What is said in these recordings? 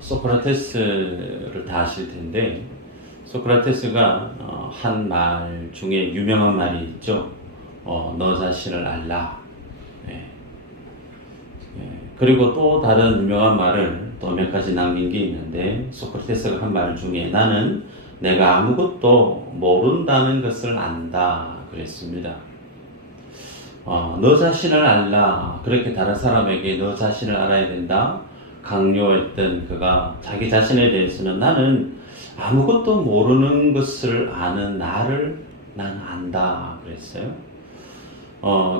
소크라테스를 다 아실 텐데, 소크라테스가 한 말 중에 유명한 말이 있죠. 너 자신을 알라. 예. 예. 그리고 또 다른 유명한 말을 또 몇 가지 남긴 게 있는데, 소크라테스가 한 말 중에 나는 내가 아무것도 모른다는 것을 안다 그랬습니다. 너 자신을 알라. 그렇게 다른 사람에게 너 자신을 알아야 된다 강요했던 그가 자기 자신에 대해서는 나는 아무것도 모르는 것을 아는 나를 난 안다 그랬어요.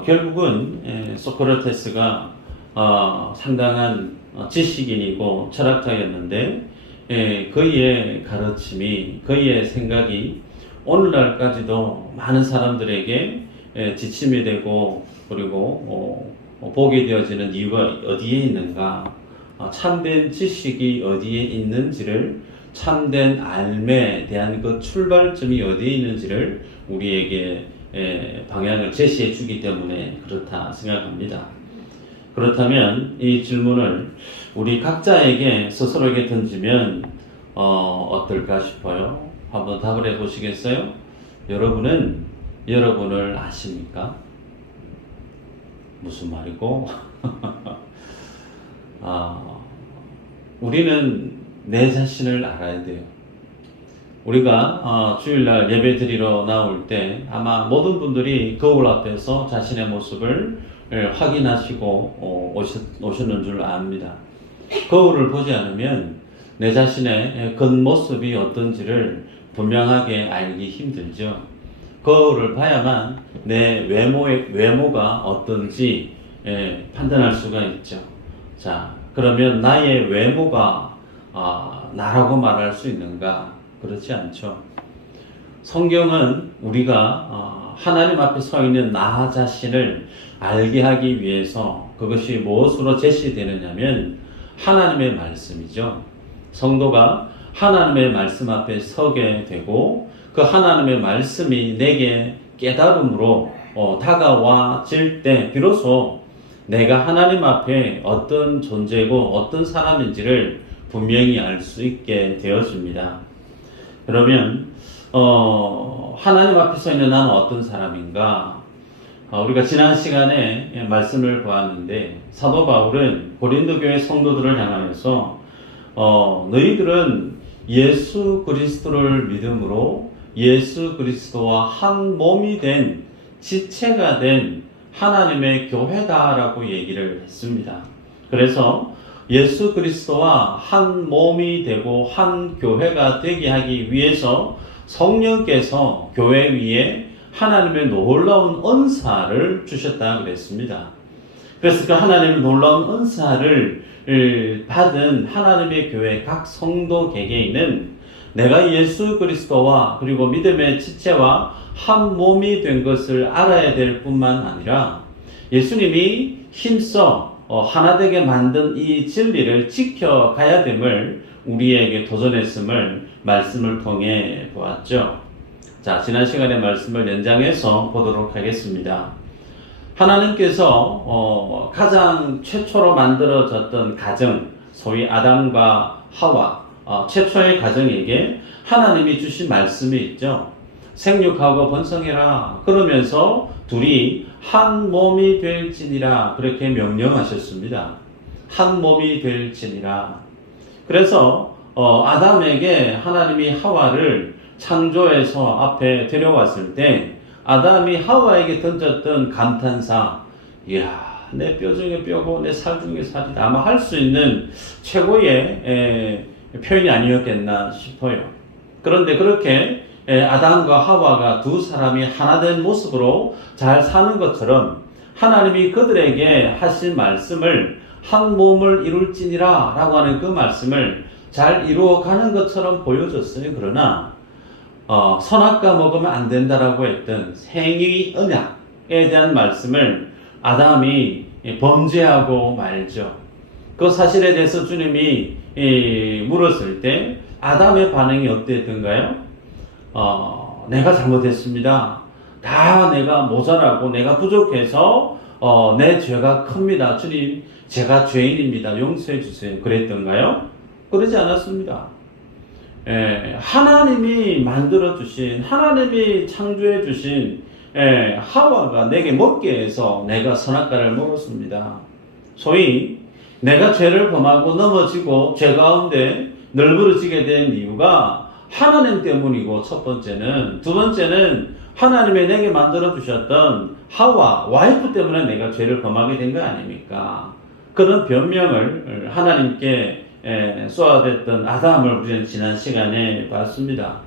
결국은 소크라테스가 상당한 지식인이고 철학자였는데 그의 가르침이 그의 생각이 오늘날까지도 많은 사람들에게 지침이 되고 그리고 보게 되어지는 이유가 어디에 있는가, 참된 지식이 어디에 있는지를, 참된 삶에 대한 그 출발점이 어디에 있는지를 우리에게 방향을 제시해 주기 때문에 그렇다 생각합니다. 그렇다면 이 질문을 우리 각자에게 스스로에게 던지면 어떨까 싶어요. 한번 답을 해 보시겠어요? 여러분은 여러분을 아십니까? 무슨 말이고? 우리는 내 자신을 알아야 돼요. 우리가 주일날 예배 드리러 나올 때 아마 모든 분들이 거울 앞에서 자신의 모습을 확인하시고 오셨는 줄 압니다. 거울을 보지 않으면 내 자신의 겉모습이 어떤지를 분명하게 알기 힘들죠. 거울을 봐야만 내 외모가 어떤지 판단할 수가 있죠. 자, 그러면 나의 외모가 나라고 말할 수 있는가? 그렇지 않죠. 성경은 우리가 하나님 앞에 서 있는 나 자신을 알게 하기 위해서 그것이 무엇으로 제시되느냐면 하나님의 말씀이죠. 성도가 하나님의 말씀 앞에 서게 되고 그 하나님의 말씀이 내게 깨달음으로 다가와질 때 비로소 내가 하나님 앞에 어떤 존재고 어떤 사람인지를 분명히 알 수 있게 되었습니다. 그러면 하나님 앞에 서 있는 나는 어떤 사람인가? 우리가 지난 시간에 말씀을 보았는데 사도 바울은 고린도 교회 성도들을 향하여서 너희들은 예수 그리스도를 믿음으로 예수 그리스도와 한 몸이 된 지체가 된 하나님의 교회다라고 얘기를 했습니다. 그래서 예수 그리스도와 한 몸이 되고 한 교회가 되게 하기 위해서 성령께서 교회 위에 하나님의 놀라운 은사를 주셨다 그랬습니다. 그래서 그 하나님의 놀라운 은사를 받은 하나님의 교회 각 성도 개개인은 내가 예수 그리스도와 그리고 믿음의 지체와 한 몸이 된 것을 알아야 될 뿐만 아니라 예수님이 힘써 하나 되게 만든 이 진리를 지켜가야 됨을 우리에게 도전했음을 말씀을 통해 보았죠. 자, 지난 시간의 말씀을 연장해서 보도록 하겠습니다. 하나님께서 가장 최초로 만들어졌던 가정, 소위 아담과 하와, 최초의 가정에게 하나님이 주신 말씀이 있죠. 생육하고 번성해라. 그러면서 둘이 한 몸이 될지니라 그렇게 명령하셨습니다. 한 몸이 될지니라. 그래서 아담에게 하나님이 하와를 창조해서 앞에 데려왔을 때 아담이 하와에게 던졌던 감탄사, 이야, 내 뼈 중에 뼈고 내 살 중에 살이다. 아마 할 수 있는 최고의 표현이 아니었겠나 싶어요. 그런데 그렇게 아담과 하와가 두 사람이 하나 된 모습으로 잘 사는 것처럼 하나님이 그들에게 하신 말씀을 한 몸을 이룰지니라 라고 하는 그 말씀을 잘 이루어가는 것처럼 보여줬어요. 그러나 선악과 먹으면 안 된다라고 했던 생의 언약에 대한 말씀을 아담이 범죄하고 말죠. 그 사실에 대해서 주님이 물었을 때 아담의 반응이 어땠던가요? 내가 잘못했습니다. 다 내가 모자라고 내가 부족해서 내 죄가 큽니다. 주님, 제가 죄인입니다. 용서해 주세요. 그랬던가요? 그러지 않았습니다. 하나님이 만들어주신, 하나님이 창조해주신 하와가 내게 먹게 해서 내가 선악과를 먹었습니다. 소위 내가 죄를 범하고 넘어지고 죄 가운데 널브러지게 된 이유가 하나님 때문이고 첫 번째는, 두 번째는 하나님이 내게 만들어주셨던 하와, 와이프 때문에 내가 죄를 범하게 된 거 아닙니까? 그런 변명을 하나님께 쏘아댔던 아담을 우리는 지난 시간에 봤습니다.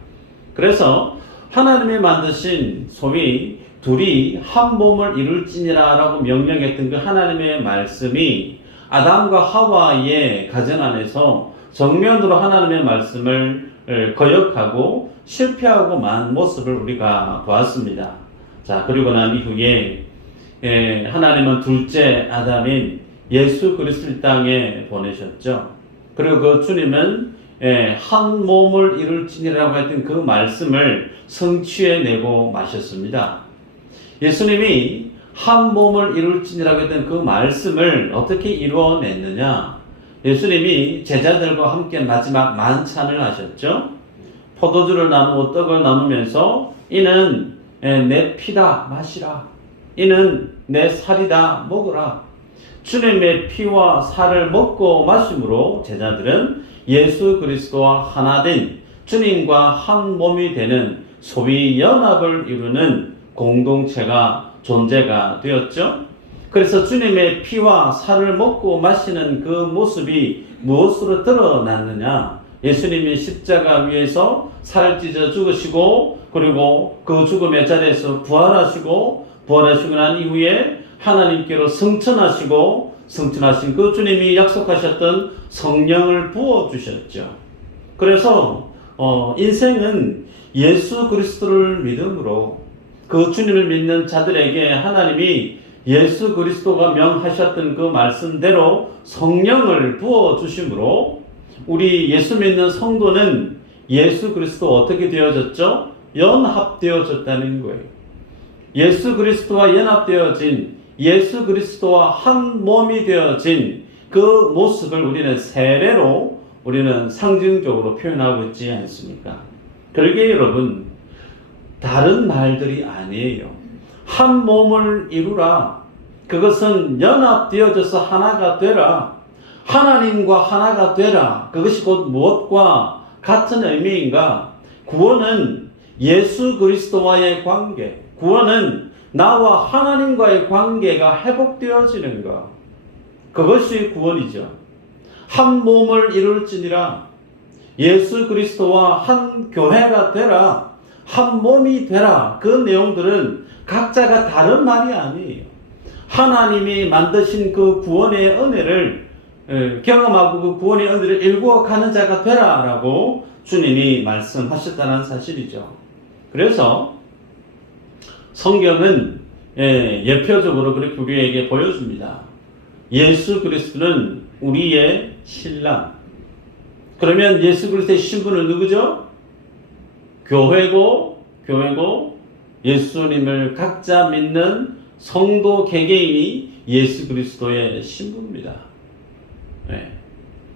그래서 하나님이 만드신 소위 둘이 한 몸을 이룰지니라 라고 명령했던 그 하나님의 말씀이 아담과 하와의 가정 안에서 정면으로 하나님의 말씀을 거역하고 실패하고 만 모습을 우리가 보았습니다. 자, 그리고 난 이후에 하나님은 둘째 아담인 예수 그리스도를 땅에 보내셨죠. 그리고 그 주님은 한 몸을 이룰지니라고 했던 그 말씀을 성취해내고 마셨습니다. 예수님이 한 몸을 이룰지니라고 했던 그 말씀을 어떻게 이루어냈느냐? 예수님이 제자들과 함께 마지막 만찬을 하셨죠. 포도주를 나누고 떡을 나누면서 이는 내 피다 마시라, 이는 내 살이다 먹으라. 주님의 피와 살을 먹고 마심으로 제자들은 예수 그리스도와 하나 된 주님과 한 몸이 되는 소위 연합을 이루는 공동체가 존재가 되었죠. 그래서 주님의 피와 살을 먹고 마시는 그 모습이 무엇으로 드러났느냐? 예수님이 십자가 위에서 살을 찢어 죽으시고 그리고 그 죽음의 자리에서 부활하시고 난 이후에 하나님께로 승천하시고 승천하신 그 주님이 약속하셨던 성령을 부어주셨죠. 그래서 인생은 예수 그리스도를 믿음으로 그 주님을 믿는 자들에게 하나님이 예수 그리스도가 명하셨던 그 말씀대로 성령을 부어주심으로 우리 예수 믿는 성도는 예수 그리스도 어떻게 되어졌죠? 연합되어졌다는 거예요. 예수 그리스도와 연합되어진, 예수 그리스도와 한 몸이 되어진 그 모습을 우리는 세례로 우리는 상징적으로 표현하고 있지 않습니까? 그러기에 여러분, 다른 말들이 아니에요. 한 몸을 이루라. 그것은 연합되어져서 하나가 되라. 하나님과 하나가 되라. 그것이 곧 무엇과 같은 의미인가? 구원은 예수 그리스도와의 관계, 구원은 나와 하나님과의 관계가 회복되어지는 것. 그것이 구원이죠. 한 몸을 이룰지니라. 예수 그리스도와 한 교회가 되라. 한 몸이 되라. 그 내용들은 각자가 다른 말이 아니에요. 하나님이 만드신 그 구원의 은혜를 경험하고 그 구원의 은혜를 일구어가는 자가 되라 라고 주님이 말씀하셨다는 사실이죠. 그래서 성경은 예표적으로 그렇게 우리에게 보여줍니다. 예수 그리스도는 우리의 신랑. 그러면 예수 그리스도의 신부는 누구죠? 교회고 예수님을 각자 믿는 성도 개개인이 예수 그리스도의 신부입니다.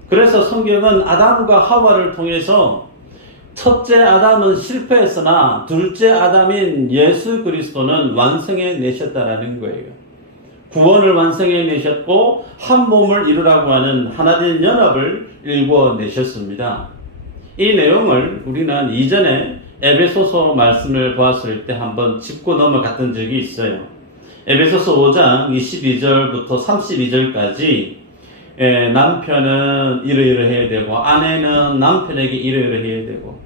그래서 성경은 아담과 하와를 통해서 첫째 아담은 실패했으나 둘째 아담인 예수 그리스도는 완성해 내셨다라는 거예요. 구원을 완성해 내셨고 한 몸을 이루라고 하는 하나된 연합을 일궈 내셨습니다. 이 내용을 우리는 이전에 에베소서 말씀을 보았을 때 한번 짚고 넘어갔던 적이 있어요. 에베소서 5장 22절부터 32절까지 남편은 이러이러해야 되고 아내는 남편에게 이러이러해야 되고,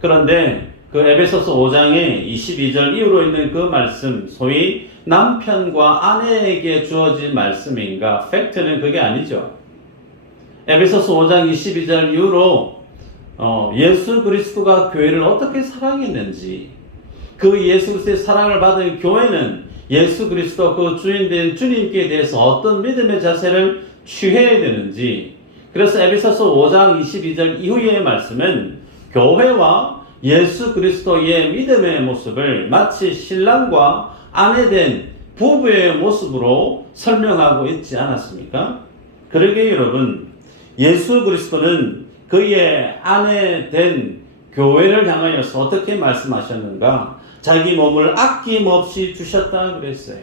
그런데 그 에베소서 5장의 22절 이후로 있는 그 말씀, 소위 남편과 아내에게 주어진 말씀인가? 팩트는 그게 아니죠. 에베소서 5장 22절 이후로 예수 그리스도가 교회를 어떻게 사랑했는지, 그 예수 그리스도의 사랑을 받은 교회는 예수 그리스도 그 주인된 주님께 대해서 어떤 믿음의 자세를 취해야 되는지, 그래서 에베소서 5장 22절 이후의 말씀은 교회와 예수 그리스도의 믿음의 모습을 마치 신랑과 아내된 부부의 모습으로 설명하고 있지 않았습니까? 그러기에 여러분, 예수 그리스도는 그의 아내 된 교회를 향하여서 어떻게 말씀하셨는가? 자기 몸을 아낌없이 주셨다 그랬어요.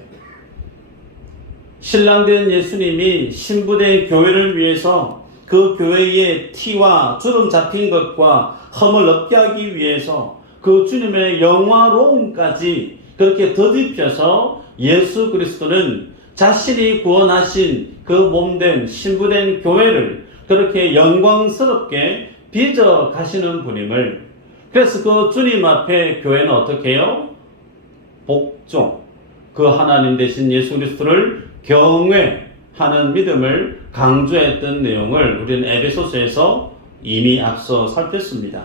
신랑된 예수님이 신부된 교회를 위해서 그 교회의 티와 주름 잡힌 것과 흠을 없게 하기 위해서 그 주님의 영화로움까지 그렇게 덧입혀서 예수 그리스도는 자신이 구원하신 그 몸된 신부된 교회를 그렇게 영광스럽게 빚어 가시는 분임을, 그래서 그 주님 앞에 교회는 어떻게 해요? 복종, 그 하나님 되신 예수 그리스도를 경외하는 믿음을 강조했던 내용을 우리는 에베소서에서 이미 앞서 살폈습니다.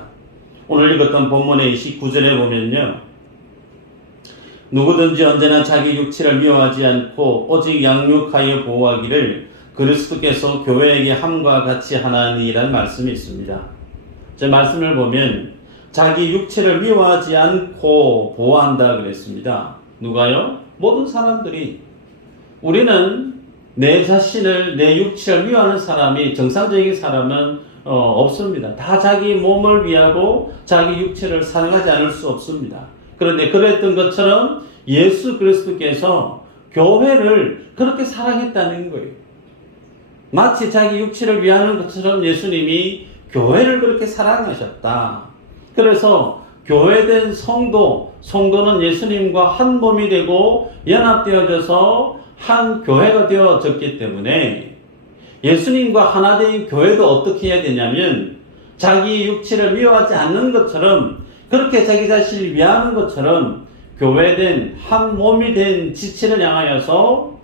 오늘 읽었던 본문의 29절에 보면요, 누구든지 언제나 자기 육체를 미워하지 않고 오직 양육하여 보호하기를 그리스도께서 교회에게 함과 같이 하나니라는 말씀이 있습니다. 제 말씀을 보면 자기 육체를 미워하지 않고 보호한다 그랬습니다. 누가요? 모든 사람들이. 우리는 내 자신을, 내 육체를 미워하는 사람이, 정상적인 사람은 없습니다. 다 자기 몸을 위하고 자기 육체를 사랑하지 않을 수 없습니다. 그런데 그랬던 것처럼 예수 그리스도께서 교회를 그렇게 사랑했다는 거예요. 마치 자기 육체를 위하는 것처럼 예수님이 교회를 그렇게 사랑하셨다. 그래서 교회된 성도는 예수님과 한 몸이 되고 연합되어져서 한 교회가 되어졌기 때문에 예수님과 하나 된 교회도 어떻게 해야 되냐면 자기 육체를 미워하지 않는 것처럼, 그렇게 자기 자신을 위하는 것처럼 교회된 한 몸이 된 지체를 향하여서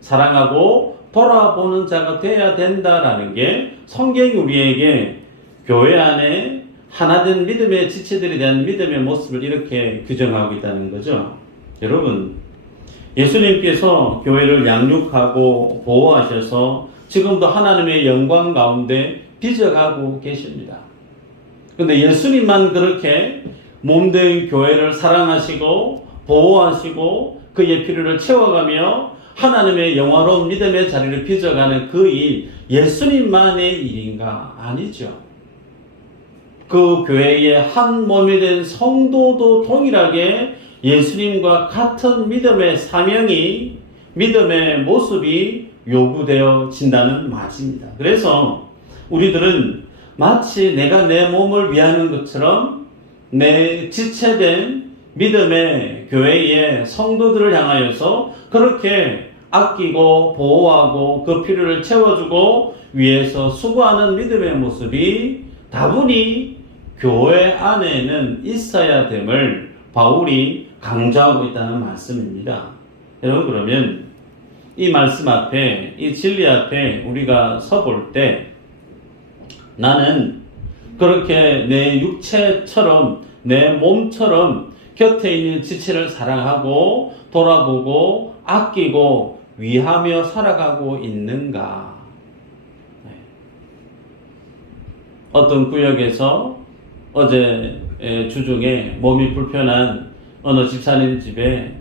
사랑하고 돌아보는 자가 되어야 된다라는 게 성경이 우리에게 교회 안에 하나된 믿음의 지체들에 대한 믿음의 모습을 이렇게 규정하고 있다는 거죠. 여러분, 예수님께서 교회를 양육하고 보호하셔서 지금도 하나님의 영광 가운데 빚어가고 계십니다. 그런데 예수님만 그렇게 몸된 교회를 사랑하시고 보호하시고 그의 필요를 채워가며 하나님의 영화로운 믿음의 자리를 빚어가는 그 일, 예수님만의 일인가? 아니죠. 그 교회의 한 몸이 된 성도도 동일하게 예수님과 같은 믿음의 사명이, 믿음의 모습이 요구되어진다는 말입니다. 그래서 우리들은 마치 내가 내 몸을 위하는 것처럼 내 지체된 믿음의 교회의 성도들을 향하여서 그렇게 아끼고 보호하고 그 필요를 채워주고 위해서 수고하는 믿음의 모습이 다분히 교회 안에는 있어야 됨을 바울이 강조하고 있다는 말씀입니다. 여러분, 그러면 이 말씀 앞에, 이 진리 앞에 우리가 서볼 때 나는 그렇게 내 육체처럼, 내 몸처럼 곁에 있는 지체를 사랑하고 돌아보고 아끼고 위하며 살아가고 있는가? 어떤 구역에서 어제 주중에 몸이 불편한 어느 집사님 집에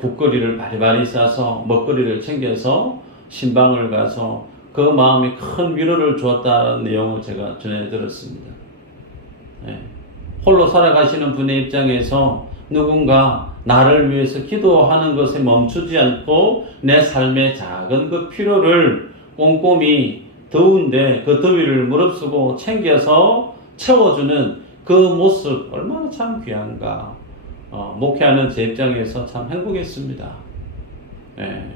국거리를 바리바리 싸서 먹거리를 챙겨서 신방을 가서 그 마음에 큰 위로를 주었다는 내용을 제가 전해드렸습니다. 홀로 살아가시는 분의 입장에서 누군가 나를 위해서 기도하는 것에 멈추지 않고 내 삶의 작은 그 필요를 꼼꼼히 더운데 그 더위를 무릅쓰고 챙겨서 채워주는 그 모습 얼마나 참 귀한가. 목회하는 제 입장에서 참 행복했습니다.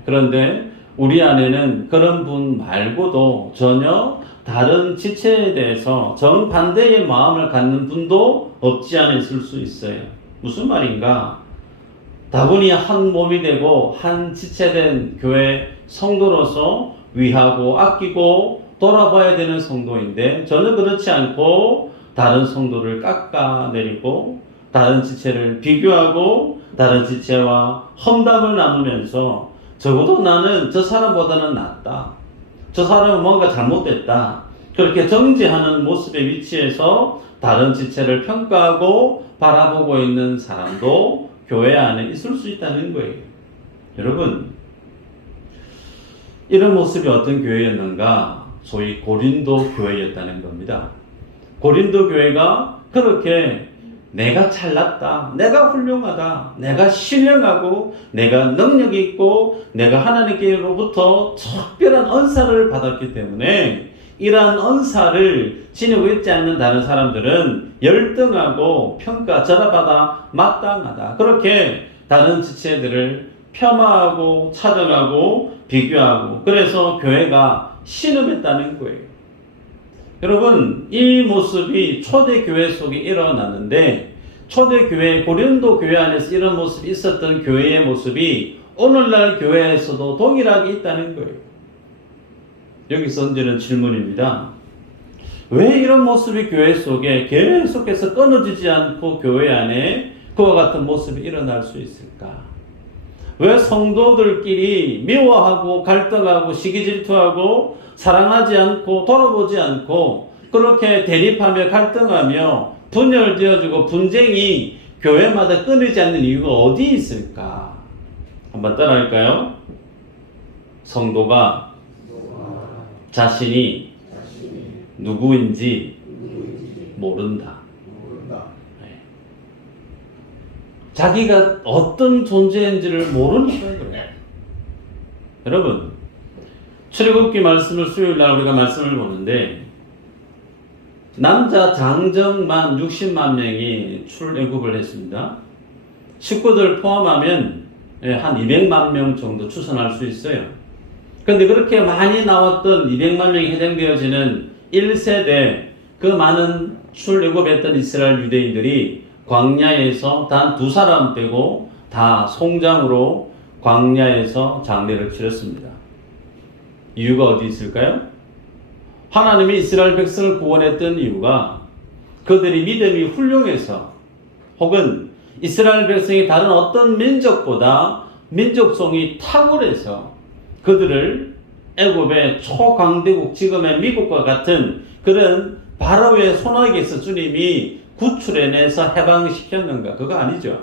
그런데 우리 안에는 그런 분 말고도 전혀 다른 지체에 대해서 정반대의 마음을 갖는 분도 없지 않아 있을 수 있어요. 무슨 말인가? 다분히 한 몸이 되고 한 지체된 교회 성도로서 위하고 아끼고 돌아봐야 되는 성도인데 저는 그렇지 않고 다른 성도를 깎아내리고 다른 지체를 비교하고 다른 지체와 험담을 나누면서 적어도 나는 저 사람보다는 낫다, 저 사람은 뭔가 잘못됐다, 그렇게 정죄하는 모습의 위치에서 다른 지체를 평가하고 바라보고 있는 사람도 교회 안에 있을 수 있다는 거예요. 여러분, 이런 모습이 어떤 교회였는가? 소위 고린도 교회였다는 겁니다. 고린도 교회가 그렇게 내가 잘났다, 내가 훌륭하다, 내가 신령하고 내가 능력이 있고 내가 하나님께로부터 특별한 은사를 받았기 때문에 이러한 은사를 지니고 있지 않는 다른 사람들은 열등하고 평가절하받아 마땅하다, 그렇게 다른 지체들을 폄하하고 차별하고 비교하고, 그래서 교회가 신음했다는 거예요. 여러분, 이 모습이 초대교회 속에 일어났는데, 초대교회, 고린도 교회 안에서 이런 모습이 있었던 교회의 모습이 오늘날 교회에서도 동일하게 있다는 거예요. 여기서 던지는 질문입니다. 왜 이런 모습이 교회 속에 계속해서 끊어지지 않고 교회 안에 그와 같은 모습이 일어날 수 있을까? 왜 성도들끼리 미워하고 갈등하고 시기질투하고 사랑하지 않고 돌아보지 않고 그렇게 대립하며 갈등하며 분열되어지고 분쟁이 교회마다 끊이지 않는 이유가 어디 있을까? 한번 따라할까요? 성도가 자신이 누구인지 모른다. 네. 자기가 어떤 존재인지를 모르는 거예요. 여러분, 출애굽기 말씀을 수요일날 우리가 말씀을 보는데, 남자 장정만 60만 명이 출애굽을 했습니다. 식구들 포함하면 한 200만 명 정도 추산할 수 있어요. 그런데 그렇게 많이 나왔던 200만 명이 해당되어지는 1세대, 그 많은 출애굽했던 이스라엘 유대인들이 광야에서 단 2사람 빼고 다 송장으로 광야에서 장례를 치렀습니다. 이유가 어디 있을까요? 하나님이 이스라엘 백성을 구원했던 이유가 그들이 믿음이 훌륭해서, 혹은 이스라엘 백성이 다른 어떤 민족보다 민족성이 탁월해서 그들을 애굽의 초강대국, 지금의 미국과 같은 그런 바로의 손아귀에서 주님이 구출해내서 해방시켰는가? 그거 아니죠.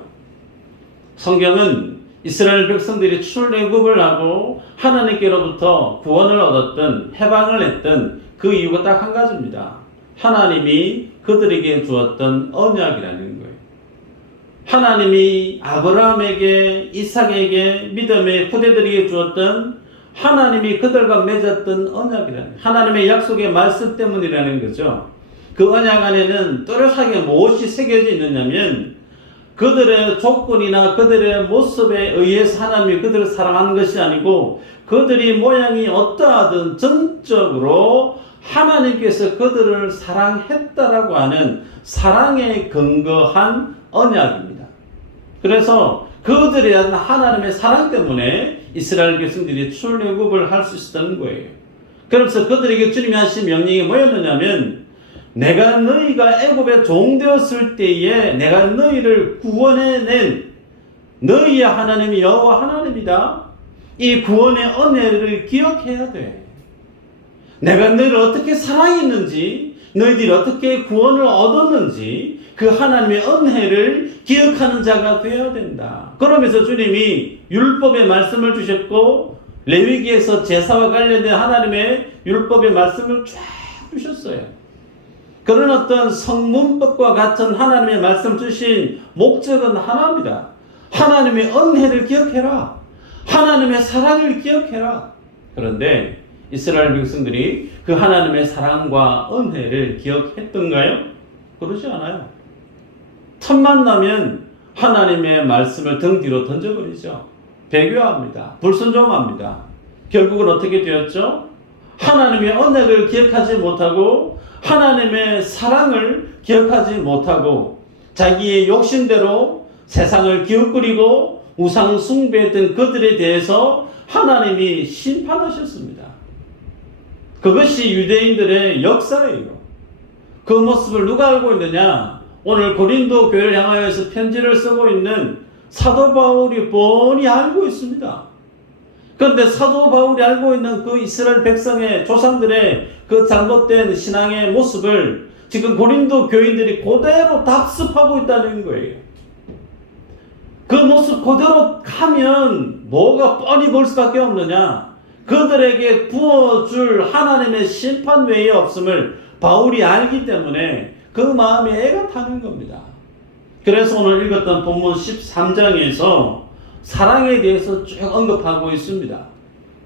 성경은 이스라엘 백성들이 출애굽을 하고 하나님께로부터 구원을 얻었던, 해방을 했던 그 이유가 딱 한 가지입니다. 하나님이 그들에게 주었던 언약이라는 거예요. 하나님이 아브라함에게, 이삭에게, 믿음의 후대들에게 주었던, 하나님이 그들과 맺었던 언약이라는, 하나님의 약속의 말씀 때문이라는 거죠. 그 언약 안에는 또렷하게 무엇이 새겨져 있느냐면, 그들의 조건이나 그들의 모습에 의해서 하나님이 그들을 사랑하는 것이 아니고, 그들이 모양이 어떠하든 전적으로 하나님께서 그들을 사랑했다라고 하는 사랑에 근거한 언약입니다. 그래서 그들에 대한 하나님의 사랑 때문에 이스라엘 백성들이 출애굽을 할 수 있었던 거예요. 그래서 그들에게 주님이 하신 명령이 뭐였느냐면, 내가 너희가 애굽에 종되었을 때에 내가 너희를 구원해낸 너희의 하나님이 여호와 하나님이다. 이 구원의 은혜를 기억해야 돼. 내가 너희를 어떻게 사랑했는지, 너희들이 어떻게 구원을 얻었는지 그 하나님의 은혜를 기억하는 자가 되어야 된다. 그러면서 주님이 율법의 말씀을 주셨고, 레위기에서 제사와 관련된 하나님의 율법의 말씀을 쫙 주셨어요. 그런 어떤 성문법과 같은 하나님의 말씀 주신 목적은 하나입니다. 하나님의 은혜를 기억해라. 하나님의 사랑을 기억해라. 그런데 이스라엘 백성들이 그 하나님의 사랑과 은혜를 기억했던가요? 그러지 않아요. 틈만 나면 하나님의 말씀을 등 뒤로 던져버리죠. 배교합니다. 불순종합니다. 결국은 어떻게 되었죠? 하나님의 언약을 기억하지 못하고 하나님의 사랑을 기억하지 못하고 자기의 욕심대로 세상을 기웃거리고 우상 숭배했던 그들에 대해서 하나님이 심판하셨습니다. 그것이 유대인들의 역사예요. 그 모습을 누가 알고 있느냐? 오늘 고린도 교회를 향하여서 편지를 쓰고 있는 사도 바울이 뻔히 알고 있습니다. 그런데 사도 바울이 알고 있는 그 이스라엘 백성의 조상들의 그 잘못된 신앙의 모습을 지금 고린도 교인들이 그대로 답습하고 있다는 거예요. 그 모습 그대로 하면 뭐가 뻔히 볼 수밖에 없느냐? 그들에게 부어줄 하나님의 심판 외에 없음을 바울이 알기 때문에 그 마음에 애가 타는 겁니다. 그래서 오늘 읽었던 본문 13장에서 사랑에 대해서 쭉 언급하고 있습니다.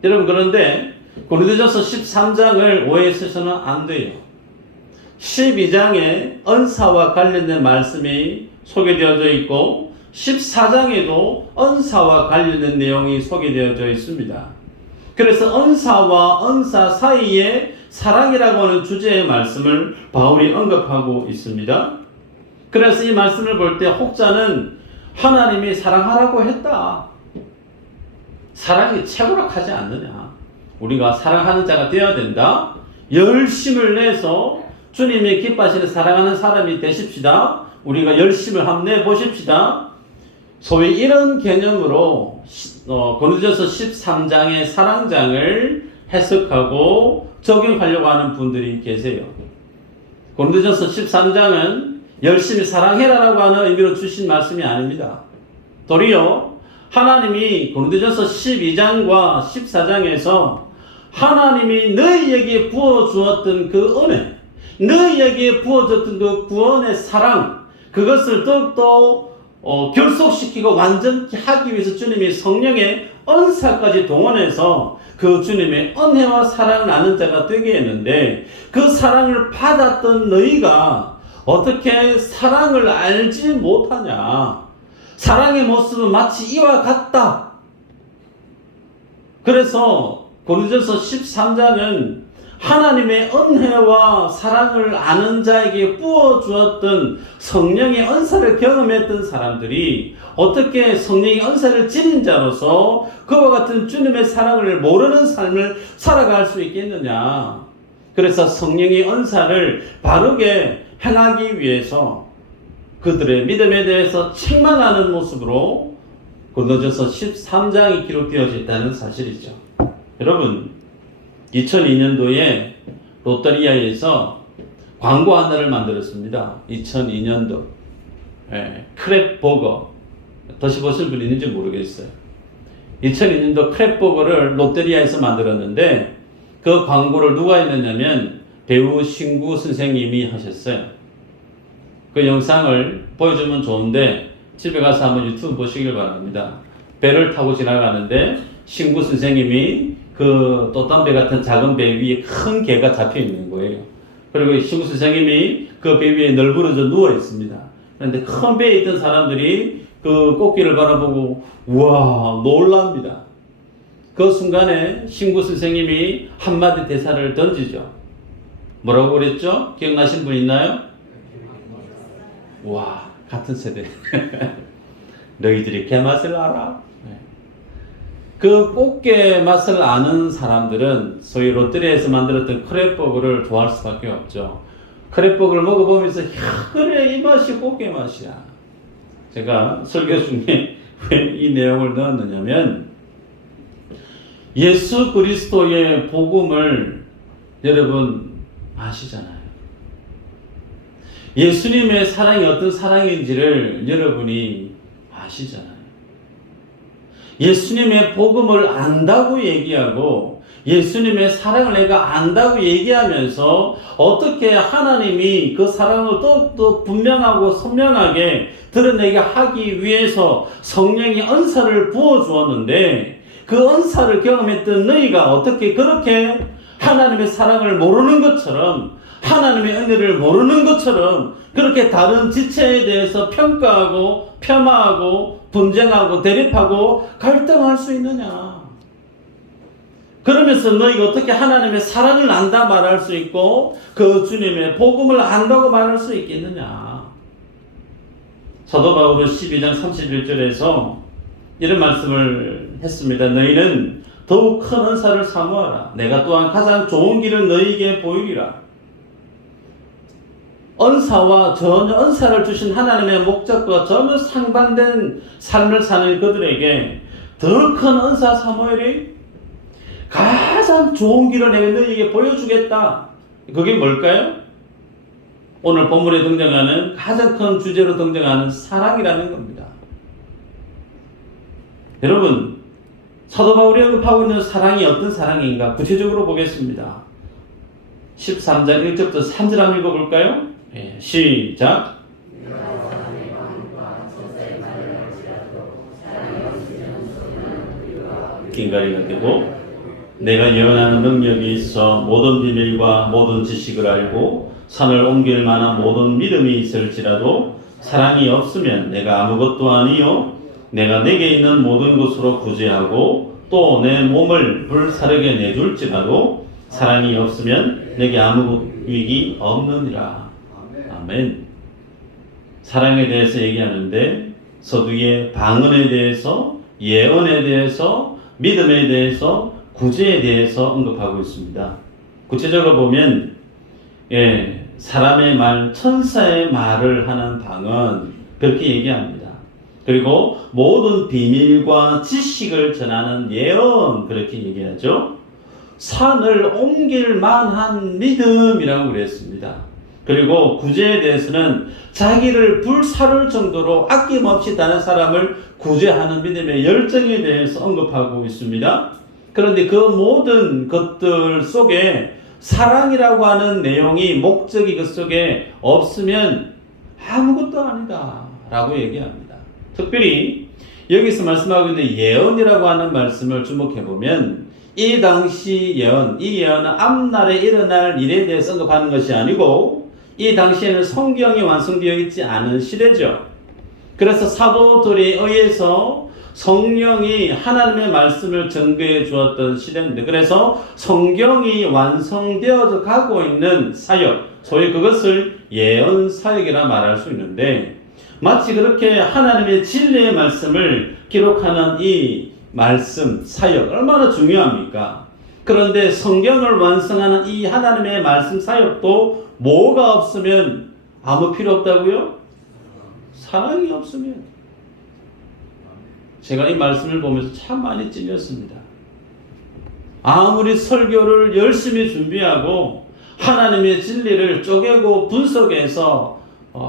여러분, 그런데 고린도전서 13장을 오해해서는 안 돼요. 12장에 은사와 관련된 말씀이 소개되어져 있고 14장에도 은사와 관련된 내용이 소개되어져 있습니다. 그래서 은사와 은사 사이에 사랑이라고 하는 주제의 말씀을 바울이 언급하고 있습니다. 그래서 이 말씀을 볼 때 혹자는 하나님이 사랑하라고 했다. 사랑이 최고라 하지 않느냐. 우리가 사랑하는 자가 되어야 된다. 열심을 내서 주님이 기뻐하시는 사랑하는 사람이 되십시다. 우리가 열심을 한번 내보십시다. 소위 이런 개념으로 고린도전서 13장의 사랑장을 해석하고 적용하려고 하는 분들이 계세요. 고린도전서 13장은 열심히 사랑해라라고 하는 의미로 주신 말씀이 아닙니다. 도리어 하나님이 고린도전서 12장과 14장에서 하나님이 너희에게 부어주었던 그 은혜, 너희에게 부어줬던 그 구원의 사랑, 그것을 더욱더 결속시키고 완전히 하기 위해서 주님이 성령의 은사까지 동원해서 그 주님의 은혜와 사랑을 아는 자가 되게 했는데, 그 사랑을 받았던 너희가 어떻게 사랑을 알지 못하냐. 사랑의 모습은 마치 이와 같다. 그래서 고린도전서 13장은 하나님의 은혜와 사랑을 아는 자에게 부어주었던 성령의 은사를 경험했던 사람들이 어떻게 성령의 은사를 지닌 자로서 그와 같은 주님의 사랑을 모르는 삶을 살아갈 수 있겠느냐. 그래서 성령의 은사를 바르게 행하기 위해서 그들의 믿음에 대해서 책망하는 모습으로 고린도전서 13장이 기록되어져 있다는 사실이죠. 여러분, 2002년도에 롯데리아에서 광고 하나를 만들었습니다. 2002년도 크랩버거, 드셔보실 분 있는지 모르겠어요. 2002년도 크랩버거를 롯데리아에서 만들었는데 그 광고를 누가 했느냐면 배우 신구 선생님이 하셨어요. 그 영상을 보여주면 좋은데 집에 가서 한번 유튜브 보시길 바랍니다. 배를 타고 지나가는데 신구 선생님이 그 돛담배 같은 작은 배 위에 큰 개가 잡혀 있는 거예요. 그리고 신구 선생님이 그 배 위에 널브러져 누워 있습니다. 그런데 큰 배에 있던 사람들이 그 꽃길을 바라보고 우와 놀랍니다. 그 순간에 신구 선생님이 한마디 대사를 던지죠. 뭐라고 그랬죠? 기억나신 분 있나요? 와, 같은 세대. 너희들이 개맛을 알아? 그 꽃게 맛을 아는 사람들은 소위 롯데리아에서 만들었던 크랩버거를 좋아할 수밖에 없죠. 크랩버거를 먹어보면서 그래 이 맛이 꽃게 맛이야. 제가 설교 중에 왜 이 내용을 넣었느냐면 예수 그리스도의 복음을 여러분 아시잖아요. 예수님의 사랑이 어떤 사랑인지를 여러분이 아시잖아요. 예수님의 복음을 안다고 얘기하고 예수님의 사랑을 내가 안다고 얘기하면서 어떻게 하나님이 그 사랑을 또 분명하고 선명하게 드러내게 하기 위해서 성령의 은사를 부어주었는데 그 은사를 경험했던 너희가 어떻게 그렇게 하나님의 사랑을 모르는 것처럼 하나님의 은혜를 모르는 것처럼 그렇게 다른 지체에 대해서 평가하고 폄하하고 분쟁하고 대립하고 갈등할 수 있느냐. 그러면서 너희가 어떻게 하나님의 사랑을 안다 말할 수 있고 그 주님의 복음을 안다고 말할 수 있겠느냐. 사도 바울은 12장 31절에서 이런 말씀을 했습니다. 너희는 더욱 큰 은사를 사모하라. 내가 또한 가장 좋은 길을 너희에게 보이리라. 은사와 전혀 은사를 주신 하나님의 목적과 전혀 상반된 삶을 사는 그들에게 더 큰 은사 사모엘이 가장 좋은 길을 내가 너희에게 보여주겠다. 그게 뭘까요? 오늘 본문에 등장하는 가장 큰 주제로 등장하는 사랑이라는 겁니다. 여러분, 사도 바울이 언급하고 있는 사랑이 어떤 사랑인가? 구체적으로 보겠습니다. 13장 1절부터 3절 한번 읽어볼까요? 예, 시작. 긴가리가 되고 내가 예언하는 능력이 있어 모든 비밀과 모든 지식을 알고 산을 옮길 만한 모든 믿음이 있을지라도 사랑이 없으면 내가 아무것도 아니요 내가 내게 있는 모든 것으로 구제하고 또 내 몸을 불사르게 내줄지라도 사랑이 없으면 내게 아무 유익이 없느니라. 아멘. 사랑에 대해서 얘기하는데 서두에 방언에 대해서, 예언에 대해서, 믿음에 대해서, 구제에 대해서 언급하고 있습니다. 구체적으로 보면 사람의 말, 천사의 말을 하는 방언 그렇게 얘기합니다. 그리고 모든 비밀과 지식을 전하는 예언 그렇게 얘기하죠. 산을 옮길 만한 믿음이라고 그랬습니다. 그리고 구제에 대해서는 자기를 불사를 정도로 아낌없이 다른 사람을 구제하는 믿음의 열정에 대해서 언급하고 있습니다. 그런데 그 모든 것들 속에 사랑이라고 하는 내용이 목적이 그 속에 없으면 아무것도 아니다 라고 얘기합니다. 특별히 여기서 말씀하고 있는 예언이라고 하는 말씀을 주목해보면 이 당시 예언, 이 예언은 앞날에 일어날 일에 대해서 언급하는 것이 아니고 이 당시에는 성경이 완성되어 있지 않은 시대죠. 그래서 사도들에 의해서 성령이 하나님의 말씀을 전개해 주었던 시대인데 그래서 성경이 완성되어져 가고 있는 사역, 소위 그것을 예언 사역이라 말할 수 있는데 마치 그렇게 하나님의 진리의 말씀을 기록하는 이 말씀, 사역 얼마나 중요합니까? 그런데 성경을 완성하는 이 하나님의 말씀 사역도 뭐가 없으면 아무 필요 없다고요? 사랑이 없으면. 제가 이 말씀을 보면서 참 많이 찔렸습니다. 아무리 설교를 열심히 준비하고 하나님의 진리를 쪼개고 분석해서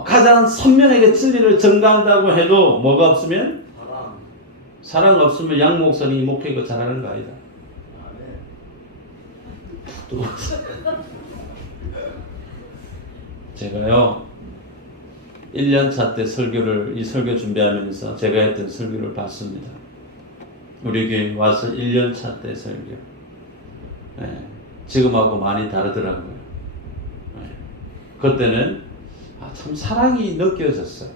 가장 선명하게 진리를 전가한다고 해도 뭐가 없으면? 사랑 없으면 양 목사님이 목회가 잘하는 거 아니다. 제가요 1년차 때 이 설교 준비하면서 제가 했던 설교를 봤습니다. 우리 교회 와서 1년차 때 설교. 지금하고 많이 다르더라고요. 그때는 참 사랑이 느껴졌어요.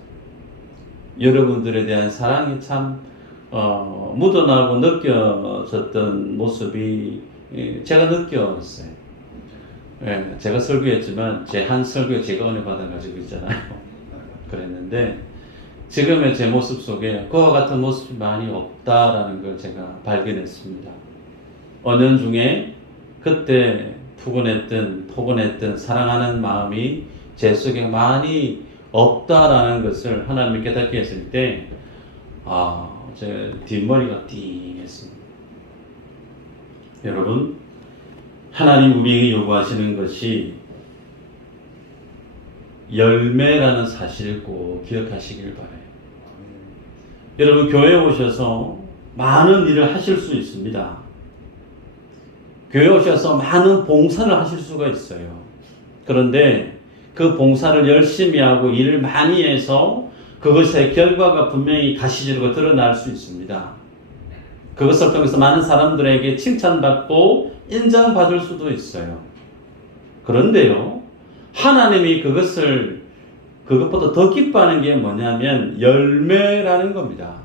여러분들에 대한 사랑이 참 묻어나고 느껴졌던 모습이 제가 느꼈어요. 제가 설교했지만 제 한 설교에 제가 은혜 받아가지고 있잖아요. 그랬는데 지금의 제 모습 속에 그와 같은 모습이 많이 없다라는 걸 제가 발견했습니다. 언연 중에 그때 포근했던 사랑하는 마음이 제 속에 많이 없다라는 것을 하나님이 깨닫게 했을 때 제 뒷머리가 띵했습니다. 여러분, 하나님 우리에게 요구하시는 것이 열매라는 사실을 꼭 기억하시길 바라요. 여러분, 교회에 오셔서 많은 일을 하실 수 있습니다. 교회에 오셔서 많은 봉사를 하실 수가 있어요. 그런데 그 봉사를 열심히 하고 일을 많이 해서 그것의 결과가 분명히 가시적으로 드러날 수 있습니다. 그것을 통해서 많은 사람들에게 칭찬받고 인정받을 수도 있어요. 그런데요, 하나님이 그것보다 더 기뻐하는 게 뭐냐면 열매라는 겁니다.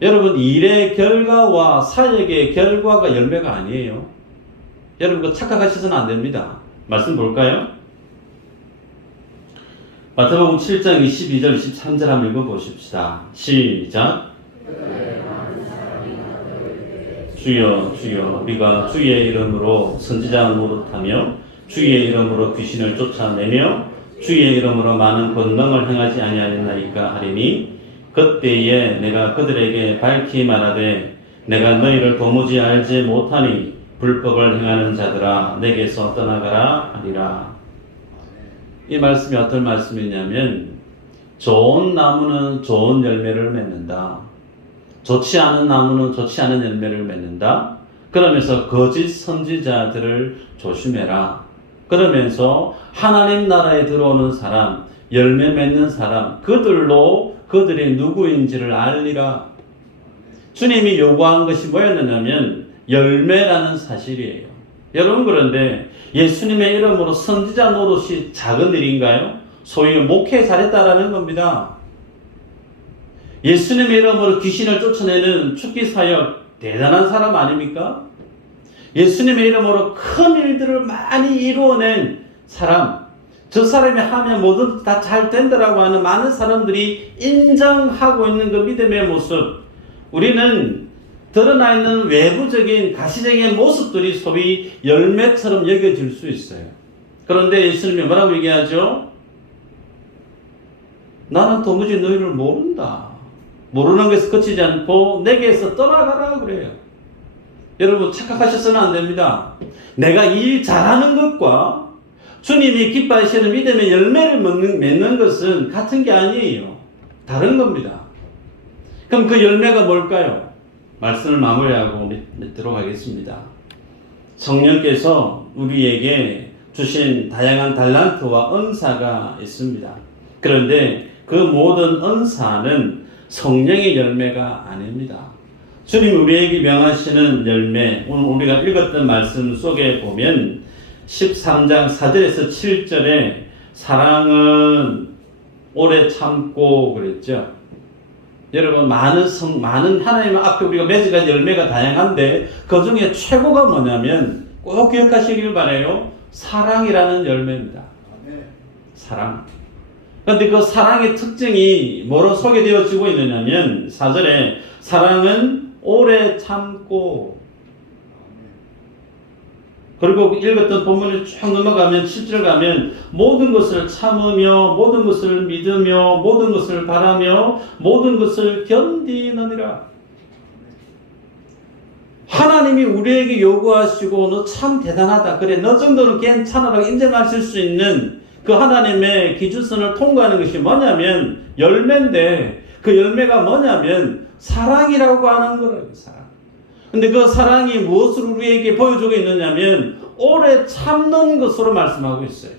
여러분, 일의 결과와 사역의 결과가 열매가 아니에요. 여러분, 그거 착각하셔서는 안 됩니다. 말씀 볼까요? 마태복음 7장 22절 23절 한번 읽어보십시다. 시작. 주여 주여 우리가 주의 이름으로 선지자 노릇하며 주의 이름으로 귀신을 쫓아내며 주의 이름으로 많은 권능을 행하지 아니하였나이까 하리니 그때에 내가 그들에게 밝히 말하되 내가 너희를 도무지 알지 못하니 불법을 행하는 자들아 내게서 떠나가라 하리라. 이 말씀이 어떤 말씀이냐면 좋은 나무는 좋은 열매를 맺는다. 좋지 않은 나무는 좋지 않은 열매를 맺는다. 그러면서 거짓 선지자들을 조심해라. 그러면서 하나님 나라에 들어오는 사람, 열매 맺는 사람, 그들로 그들이 누구인지를 알리라. 주님이 요구한 것이 뭐였느냐면 열매라는 사실이에요. 여러분, 그런데 예수님의 이름으로 선지자 노릇이 작은 일인가요? 소위 목회 잘했다라는 겁니다. 예수님의 이름으로 귀신을 쫓아내는 축기 사역 대단한 사람 아닙니까? 예수님의 이름으로 큰 일들을 많이 이루어낸 사람, 저 사람이 하면 뭐든 다 잘 된다라고 하는 많은 사람들이 인정하고 있는 그 믿음의 모습, 우리는 드러나 있는 외부적인 가시적인 모습들이 소위 열매처럼 여겨질 수 있어요. 그런데 예수님이 뭐라고 얘기하죠? 나는 도무지 너희를 모른다. 모르는 것에서 그치지 않고 내게서 떠나가라 그래요. 여러분, 착각하셔서는 안 됩니다. 내가 일 잘하는 것과 주님이 기뻐하시는 믿음의 열매를 맺는 것은 같은 게 아니에요. 다른 겁니다. 그럼 그 열매가 뭘까요? 말씀을 마무리하고 맺도록 하겠습니다. 성령께서 우리에게 주신 다양한 달란트와 은사가 있습니다. 그런데 그 모든 은사는 성령의 열매가 아닙니다. 주님 우리에게 명하시는 열매, 오늘 우리가 읽었던 말씀 속에 보면 13장 4절에서 7절에 사랑은 오래 참고 그랬죠. 여러분, 많은 하나님 앞에 우리가 맺어갈 열매가 다양한데 그 중에 최고가 뭐냐면 꼭 기억하시길 바라요. 사랑이라는 열매입니다. 사랑. 그런데 그 사랑의 특징이 뭐로 소개되어지고 있느냐면 4절에 사랑은 오래 참고, 그리고 읽었던 본문을 쭉 넘어가면 7절 가면 모든 것을 참으며 모든 것을 믿으며 모든 것을 바라며 모든 것을 견디느니라. 하나님이 우리에게 요구하시고 너 참 대단하다, 그래 너 정도는 괜찮아라고 인정하실 수 있는 그 하나님의 기준선을 통과하는 것이 뭐냐면 열매인데, 그 열매가 뭐냐면 사랑이라고 하는 거라고. 사랑. 근데 그 사랑이 무엇을 우리에게 보여주고 있느냐면 오래 참는 것으로 말씀하고 있어요.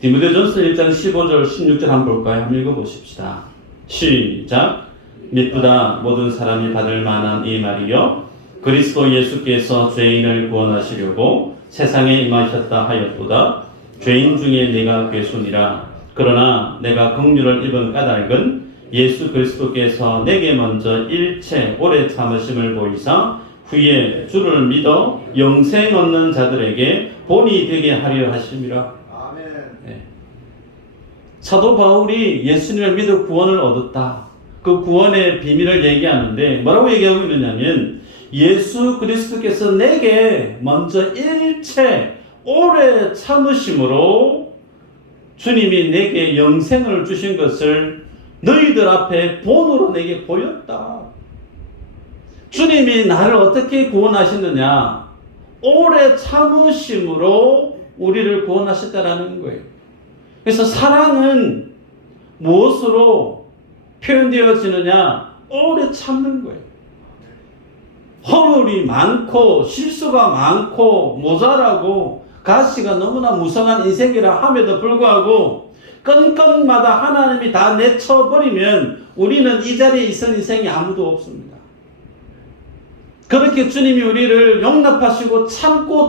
디모데전서 1장 15절 16절 한번 볼까요? 한번 읽어보십시다. 시작. 미쁘다 모든 사람이 받을 만한 이 말이요, 그리스도 예수께서 죄인을 구원하시려고 세상에 임하셨다 하였도다. 죄인 중에 내가 괴순이라. 그러나 내가 긍휼을 입은 까닭은 예수 그리스도께서 내게 먼저 일체 오래 참으심을 보이사 후에 주를 믿어 영생 얻는 자들에게 본이 되게 하려 하심이라. 아멘. 네. 사도 바울이 예수님을 믿어 구원을 얻었다, 그 구원의 비밀을 얘기하는데 뭐라고 얘기하고 있느냐면 예수 그리스도께서 내게 먼저 일체 오래 참으심으로 주님이 내게 영생을 주신 것을 너희들 앞에 본으로 내게 보였다. 주님이 나를 어떻게 구원하셨느냐? 오래 참으심으로 우리를 구원하셨다라는 거예요. 그래서 사랑은 무엇으로 표현되어지느냐? 오래 참는 거예요. 허물이 많고 실수가 많고 모자라고 가시가 너무나 무성한 인생이라 함에도 불구하고 건건마다 하나님이 다 내쳐버리면 우리는 이 자리에 있을 인생이 아무도 없습니다. 그렇게 주님이 우리를 용납하시고 참고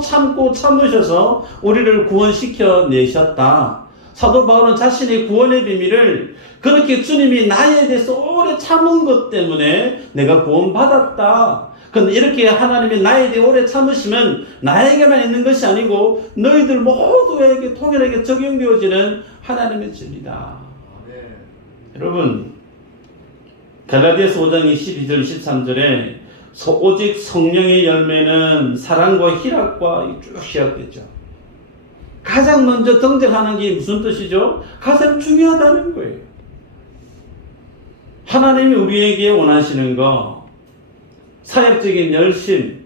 참으셔서 우리를 구원시켜 내셨다. 사도 바울은 자신의 구원의 비밀을 그렇게 주님이 나에 대해서 오래 참은 것 때문에 내가 구원받았다. 근데 이렇게 하나님이 나에 대해 오래 참으시면 나에게만 있는 것이 아니고 너희들 모두에게 통일하게 적용되어지는 하나님의 진리다. 네. 여러분, 갈라디아서 5장 22절 23절에 오직 성령의 열매는 사랑과 희락과 쭉 시작되죠. 가장 먼저 등장하는 게 무슨 뜻이죠? 가장 중요하다는 거예요. 하나님이 우리에게 원하시는 거, 사역적인 열심,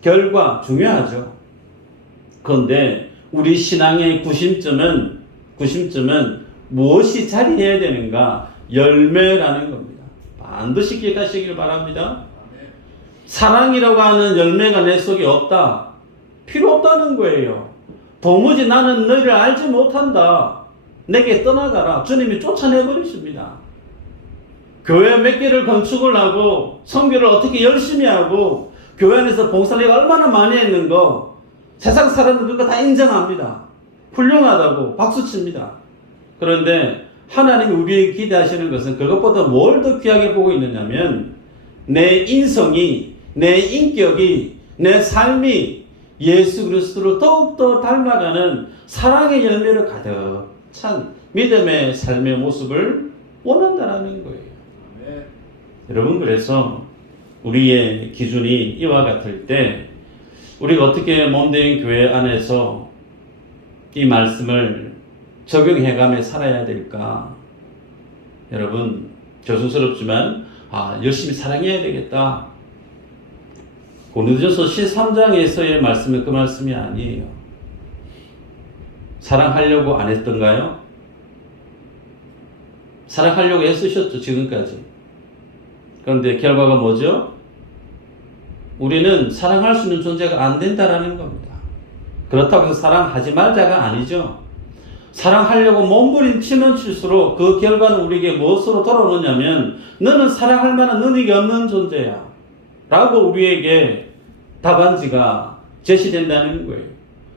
결과 중요하죠. 그런데 우리 신앙의 구심점은 무엇이 자리해야 되는가? 열매라는 겁니다. 반드시 기억하시길 바랍니다. 사랑이라고 하는 열매가 내 속에 없다. 필요 없다는 거예요. 도무지 나는 너희를 알지 못한다. 내게 떠나가라. 주님이 쫓아내버리십니다. 교회 몇 개를 건축을 하고 선교를 어떻게 열심히 하고 교회 안에서 봉사를 얼마나 많이 했는 거 세상 사람들 그거 다 인정합니다. 훌륭하다고 박수칩니다. 그런데 하나님이 우리에게 기대하시는 것은 그것보다 뭘 더 귀하게 보고 있느냐면 내 인성이, 내 인격이, 내 삶이 예수 그리스도로 더욱더 닮아가는 사랑의 열매로 가득 찬 믿음의 삶의 모습을 원한다는 거예요. 네. 여러분, 그래서 우리의 기준이 이와 같을 때 우리가 어떻게 몸된 교회 안에서 이 말씀을 적용해가며 살아야 될까? 여러분, 조심스럽지만 열심히 사랑해야 되겠다. 고린도전서 13장에서의 말씀은 그 말씀이 아니에요. 사랑하려고 안 했던가요? 사랑하려고 애쓰셨죠, 지금까지. 그런데 결과가 뭐죠? 우리는 사랑할 수 있는 존재가 안 된다라는 겁니다. 그렇다고 해서 사랑하지 말자가 아니죠. 사랑하려고 몸부림치면 칠수록 그 결과는 우리에게 무엇으로 돌아오느냐면 너는 사랑할 만한 능력이 없는 존재야 라고 우리에게 답안지가 제시된다는 거예요.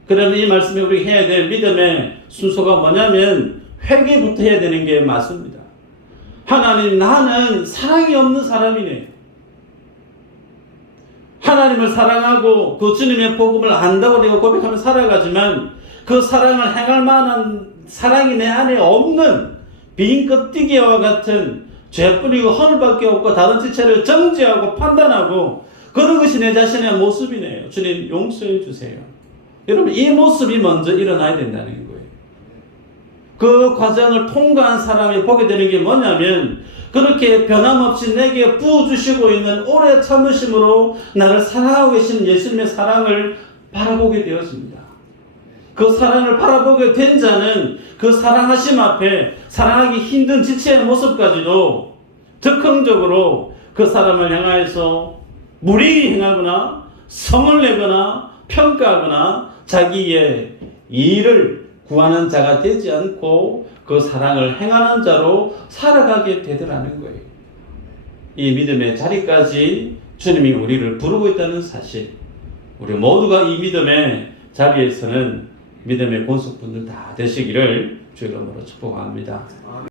그러면 이 말씀에 우리가 해야 될 믿음의 순서가 뭐냐면 회개부터 해야 되는 게 맞습니다. 하나님, 나는 사랑이 없는 사람이네. 하나님을 사랑하고 그 주님의 복음을 안다고 내가 고백하며 살아가지만 그 사랑을 행할 만한 사랑이 내 안에 없는 빈 껍데기와 같은 죄뿐이고 허물밖에 없고 다른 지체를 정죄하고 판단하고 그런 것이 내 자신의 모습이네요. 주님 용서해 주세요. 여러분, 이 모습이 먼저 일어나야 된다는 거예요. 그 과정을 통과한 사람이 보게 되는 게 뭐냐면 그렇게 변함없이 내게 부어주시고 있는 오래 참으심으로 나를 사랑하고 계시는 예수님의 사랑을 바라보게 되었습니다. 그 사랑을 바라보게 된 자는 그 사랑하심 앞에 사랑하기 힘든 지체의 모습까지도 적극적으로 그 사람을 향하여서 무리히 행하거나 성을 내거나 평가하거나 자기의 이의를 구하는 자가 되지 않고 그 사랑을 행하는 자로 살아가게 되더라는 거예요. 이 믿음의 자리까지 주님이 우리를 부르고 있다는 사실, 우리 모두가 이 믿음의 자리에서는 믿음의 권속분들 다 되시기를 주의 이름으로 축복합니다.